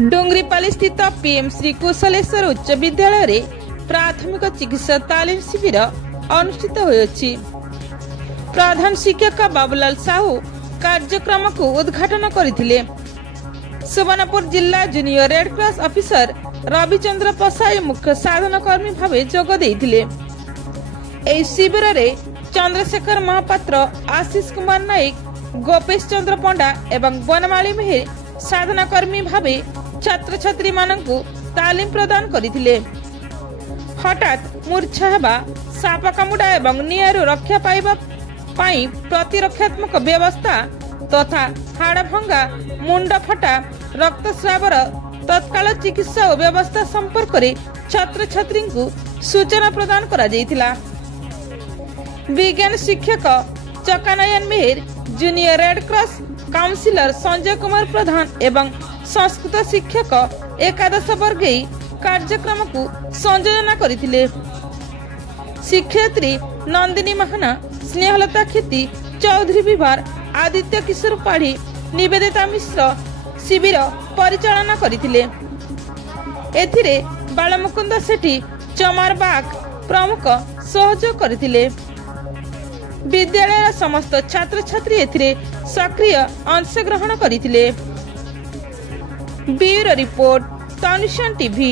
डुंगरीपाली स्थित पीएम श्री कुशलेश्वर उच्च विद्यालय रे प्राथमिक चिकित्सा तालीम शिविर अनुष्ठित होइछि। प्रधान शिक्षक बाबूलाल साहू कार्यक्रम को उद्घाटन करथिले। सुवर्णपुर जिला junior red cross officer Ravichandra Prasad मुख्य साधन कर्मी भावे जोग देइथिले। एई शिविर रे चंद्रशेखर महापात्र, आशीष कुमार नायक, गोपेश चंद्र पंडा एवं बनमाली मेहर साधन कर्मी भावे छात्र छात्री मानकु तालीम प्रदान करथिले। हठात मूर्छा हेबा, साप कामुडा एवं निआरु रक्षा पाइबा पाई प्रतिरक्षात्मक व्यवस्था तथा हाड़ भंगा, मुंड फटा, रक्तस्रावर तत्काल चिकित्सा और व्यवस्था संपर्क में छात्र छात्री को सूचना प्रदान करा जायतिला। विज्ञान शिक्षक चकानयन Meher, junior red cross counsellor Sanjay Kumar Pradhan एवं संस्कृत शिक्षक एकादश वर्गीय कार्यक्रम को संयोजना करथिले। शिक्षयित्री नंदिनी महाना, स्नेहलता खेती, चौधरी विभार, आदित्य किशोर पाढ़ी, निवेदिता मिश्र शिविर परिचालना करथिले। एथिरे बालमुकुंद सेठी, चमार बाग प्रमुख सहयोग करथिले। विद्यालय समस्त छात्र छात्री एथिरे सक्रिय अंशग्रहण करथिले। ब्यूरो रिपोर्ट, तनुषण टीवी।